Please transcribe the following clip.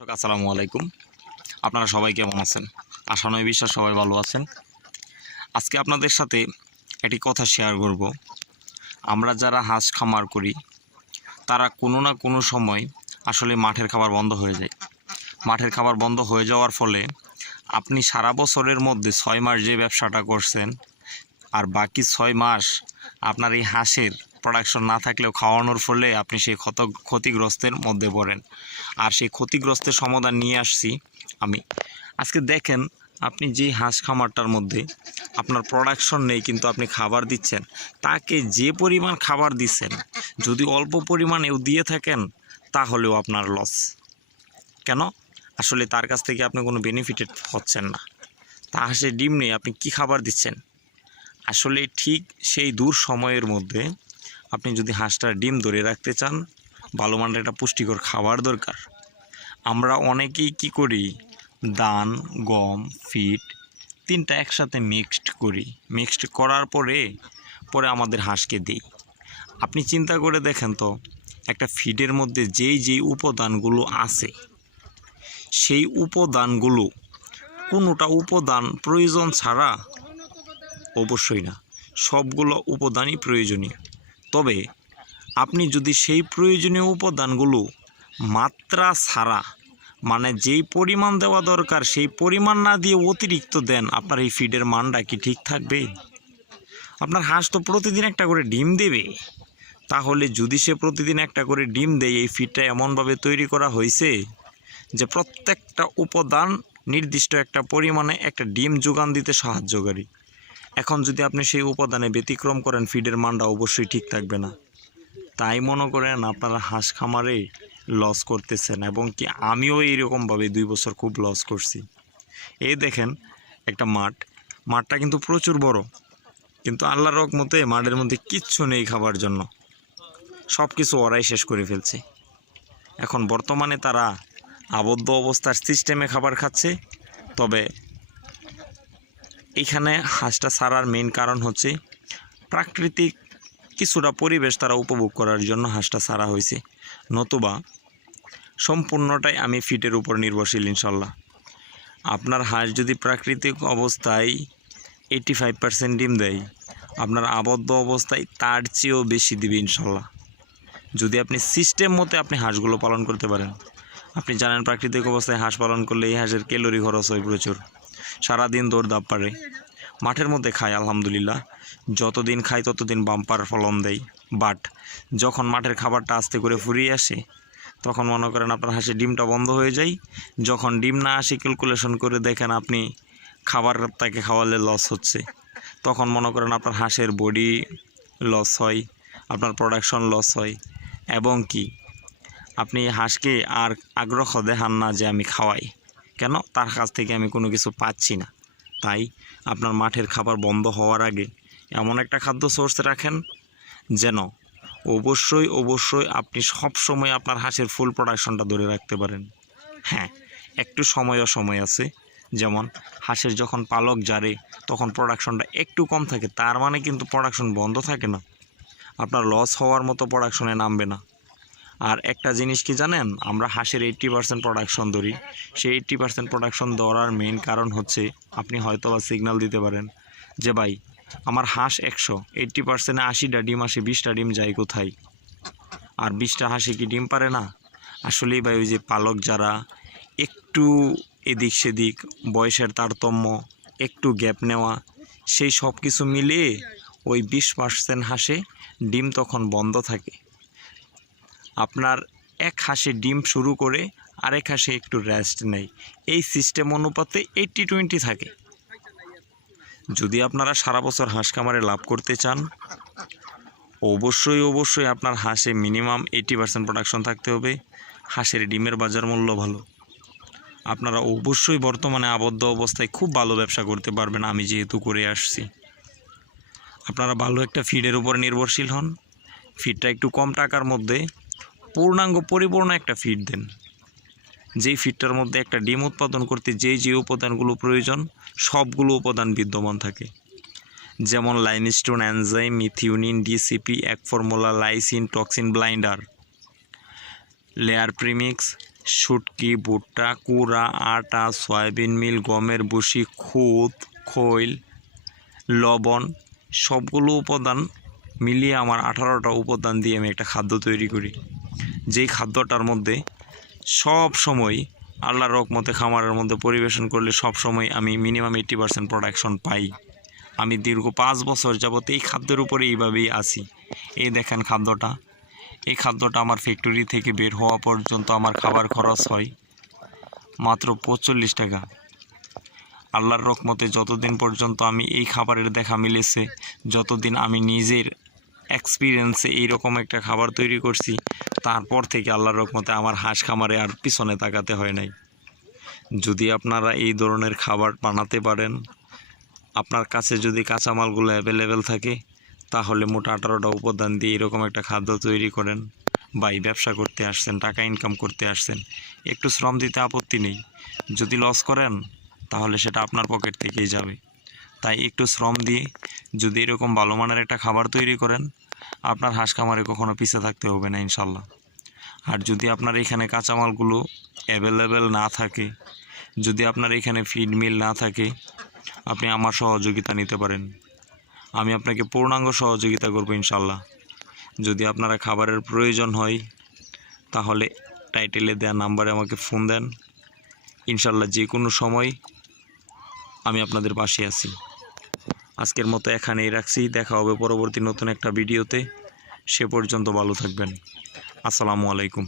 আসসালামু আলাইকুম। আপনারা সবাই কেমন আছেন? আশা নয় বিশ্বাস সবাই ভালো আছেন। আজকে আপনাদের সাথে একটি কথা শেয়ার করব। আমরা যারা হাঁস খামার করি তারা কোনো না কোনো সময় আসলে মাঠের খাবার বন্ধ হয়ে যায়। মাঠের খাবার বন্ধ হয়ে যাওয়ার ফলে আপনি সারা বছরের মধ্যে 6 মাস যে ব্যবসাটা করছেন আর বাকি 6 মাস আপনার এই হাঁসের প্রোডাকশন না থাকলেও খাওয়ানোর ফলে আপনি সেই ক্ষতিগ্রস্তের মধ্যে পড়েন। আর সেই ক্ষতিগ্রস্তের সমাধান নিয়ে আসছি আমি। আজকে দেখেন, আপনি যে হাঁস খামারটার মধ্যে আপনার প্রোডাকশন নেই কিন্তু আপনি খাবার দিচ্ছেন, তাকে যে পরিমাণ খাবার দিচ্ছেন যদি অল্প পরিমাণেও দিয়ে থাকেন তাহলেও আপনার লস। কেন? আসলে তার কাছ থেকে আপনি কোনো বেনিফিটেড হচ্ছেন না। তা হাঁসের ডিম নেই, আপনি কি খাবার দিচ্ছেন? আসলে ঠিক সেই দূর সময়ের মধ্যে আপনি যদি হাঁসটার ডিম ধরে রাখতে চান, ভালো মানের একটা পুষ্টিকর খাবার দরকার। আমরা অনেকেই কি করি, ধান, গম, ফিড তিনটা একসাথে মিক্সড করি। মিক্সড করার পরে আমাদের হাঁসকে দিই। আপনি চিন্তা করে দেখেন তো, একটা ফিডের মধ্যে যেই উপাদানগুলো আছে সেই উপাদানগুলো কোনোটা উপাদান প্রয়োজন ছাড়া? অবশ্যই না, সবগুলো উপাদানই প্রয়োজনীয়। তবে আপনি যদি সেই প্রয়োজনীয় উপাদানগুলো মাত্রা ছাড়া, মানে যেই পরিমাণ দেওয়া দরকার সেই পরিমাণ না দিয়ে অতিরিক্ত দেন, আপনার এই ফিডের মানটা কি ঠিক থাকবে? আপনার হাঁস তো প্রতিদিন একটা করে ডিম দেবে। তাহলে যদি সে প্রতিদিন একটা করে ডিম দেয়, এই ফিডটা এমনভাবে তৈরি করা হয়েছে যে প্রত্যেকটা উপাদান নির্দিষ্ট একটা পরিমাণে একটা ডিম যোগান দিতে সাহায্যকারী। এখন যদি আপনি সেই উপাদানে ব্যতিক্রম করেন, ফিডের মানটা অবশ্যই ঠিক থাকবে না। তাই মনে করেন আপনারা হাঁস খামারে লস করতেছেন, এবং কি আমিও এইরকমভাবে 2 বছর খুব লস করছি। এই দেখেন একটা মাঠটা কিন্তু প্রচুর বড়, কিন্তু আল্লাহর রহমতে মাঠের মধ্যে কিচ্ছু নেই খাবার জন্য। সব কিছু ওরাই শেষ করে ফেলছে। এখন বর্তমানে তারা আবদ্ধ অবস্থার সিস্টেমে খাবার খাচ্ছে। তবে এখানে হাঁসটা ছাড়ার মেইন কারণ হচ্ছে প্রাকৃতিক কিছুটা পরিবেশ তারা উপভোগ করার জন্য হাঁসটা ছাড়া হয়েছে। নতুবা সম্পূর্ণটাই আমি ফিটের উপর নির্ভরশীল ইনশাল্লাহ। আপনার হাঁস যদি প্রাকৃতিক অবস্থায় 85% ডিম দেয়, আপনার আবদ্ধ অবস্থায় তার চেয়েও বেশি দিবে ইনশাল্লাহ, যদি আপনি সিস্টেম মতে আপনি হাঁসগুলো পালন করতে পারেন। আপনি জানেন প্রাকৃতিক অবস্থায় হাঁস পালন করলে এই হাঁসের ক্যালোরি খরচ হয় প্রচুর, সারাদিন দৌড়দাপ পারে। মাঠের মধ্যে খায় আলহামদুলিল্লাহ, যতদিন খায় ততদিন বাম্পার ফলন দেয়। বাট যখন মাঠের খাবারটা আস্তে করে ফুরিয়ে আসে, তখন মনে করেন আপনার হাঁসের ডিমটা বন্ধ হয়ে যায়। যখন ডিম না আসে, ক্যালকুলেশন করে দেখেন আপনি খাবার তাকে খাওয়ালে লস হচ্ছে, তখন মনে করেন আপনার হাঁসের বডি লস হয়, আপনার প্রোডাকশন লস হয়, এবং কি আপনি হাঁসকে আর আগ্রহ দেখান না যে আমি খাওয়াই। কেন? তার কাছ থেকে আমি কোনো কিছু পাচ্ছি না। তাই আপনার মাঠের খাবার বন্ধ হওয়ার আগে এমন একটা খাদ্য সোর্স রাখেন যেন অবশ্যই আপনি সব সময় আপনার হাঁসের ফুল প্রোডাকশনটা ধরে রাখতে পারেন। হ্যাঁ, একটু সময় আছে। যেমন হাঁসের যখন পালক জারে তখন প্রোডাকশনটা একটু কম থাকে, তার মানে কিন্তু প্রোডাকশন বন্ধ থাকে না, আপনার লস হওয়ার মতো প্রোডাকশনে নামবে না। আর একটা জিনিস কি জানেন, আমরা হাঁসের 80% প্রোডাকশন ধরি। সেই 80% প্রোডাকশন ধরার মেইন কারণ হচ্ছে, আপনি হয়তো বা সিগন্যাল দিতে পারেন যে ভাই আমার হাঁস 100, 80%-এ 80টা ডিম আসে, 20টা ডিম যায় কোথায়? আর 20টা হাঁসে কি ডিম পারে না? আসলেই ভাই ওই যে পালক যারা, একটু এদিক সেদিক, বয়সের তারতম্য, একটু গ্যাপ নেওয়া, সেই সব কিছু মিলিয়ে ওই 20% হাঁসে ডিম তখন বন্ধ থাকে। আপনার এক হাঁসে ডিম শুরু করে আরেক হাঁসে একটু রেস্ট নেয়, এই সিস্টেম অনুপাতে 80-20 থাকে। যদি আপনারা সারা বছর হাঁস খামারে লাভ করতে চান, অবশ্যই আপনার হাঁসে মিনিমাম 80% প্রোডাকশন থাকতে হবে। হাঁসের ডিমের বাজার মূল্য ভালো, আপনারা অবশ্যই বর্তমানে আবদ্ধ অবস্থায় খুব ভালো ব্যবসা করতে পারবেন। আমি যেহেতু করে আসছি, আপনারা ভালো একটা ফিডের উপর নির্ভরশীল হন। ফিডটা একটু কম টাকার মধ্যে পরিপূর্ণ একটা ফিড দেন, যেই ফিডটার মধ্যে একটা ডিম উৎপাদন করতে যে উপাদানগুলো প্রয়োজন সবগুলো উপাদান বিদ্যমান থাকে। যেমন লাইমস্টোন, এনজাইম, মিথিওনিন, ডিসিপি, এক formula, lysine, toxin blender, layer premix, শুটকি, ভুট্টা, কুড়া, আটা, সয়াবিন মিল, গমের ভুসি, খুদ, খৈল, লবণ সবগুলো উপাদান মিলিয়ে আমার 18টা উপাদান দিয়ে আমি একটা খাদ্য তৈরি করি। যেই খাদ্যটার মধ্যে সব সময় আল্লাহর রহমতে খামারের মধ্যে পরিবেশন করলে সব সময় আমি মিনিমাম 80% প্রোডাকশন পাই। আমি দীর্ঘ 5 বছর যাবত এই খাদ্যের উপরে এইভাবেই আছি। এই দেখেন খাদ্যটা, এই খাদ্যটা আমার ফ্যাক্টরি থেকে বের হওয়া পর্যন্ত আমার খাবার খরচ হয় মাত্র 45 টাকা। আল্লাহর রহমতে যতদিন পর্যন্ত আমি এই খাবারের দেখা মিলেছে, যতদিন আমি নিজের এক্সপিরিয়েন্সে এইরকম একটা খাবার তৈরি করছি, তারপর থেকে আল্লাহর রহমতে আমার হাঁস খামারে আর পিছনে তাকাতে হয় নাই। যদি আপনারা এই ধরনের খাবার বানাতে পারেন, আপনার কাছে যদি কাঁচামালগুলো অ্যাভেলেবেল থাকে, তাহলে মোট 18টা উপাদান দিয়ে এরকম একটা খাদ্য তৈরি করেন। ভাই ব্যবসা করতে আসছেন, টাকা ইনকাম করতে আসছেন, একটু শ্রম দিতে আপত্তি নেই। যদি লস করেন তাহলে সেটা আপনার পকেট থেকেই যাবে। তাই একটু শ্রম দিয়ে যদি এরকম ভালো মানের একটা খাবার তৈরি করেন, আপনার হাঁস খামারে কখনো পিছিয়ে থাকতে হবে না ইনশাল্লাহ। আর যদি আপনার এখানে কাঁচামালগুলো অ্যাভেলেবেল না থাকে, যদি আপনার এখানে ফিড মিল না থাকে, আপনি আমার সহযোগিতা নিতে পারেন। আমি আপনাকে পূর্ণাঙ্গ সহযোগিতা করব ইনশাল্লাহ। যদি আপনারা খাবারের প্রয়োজন হয় তাহলে টাইটেলে দেওয়া নাম্বারে আমাকে ফোন দেন। ইনশাল্লাহ যে কোনো সময় আমি আপনাদের পাশে আছি। আজকের মতো এখানেই রাখছি, দেখা হবে পরবর্তী নতুন একটা ভিডিওতে। সে পর্যন্ত ভালো থাকবেন। আসসালামু আলাইকুম।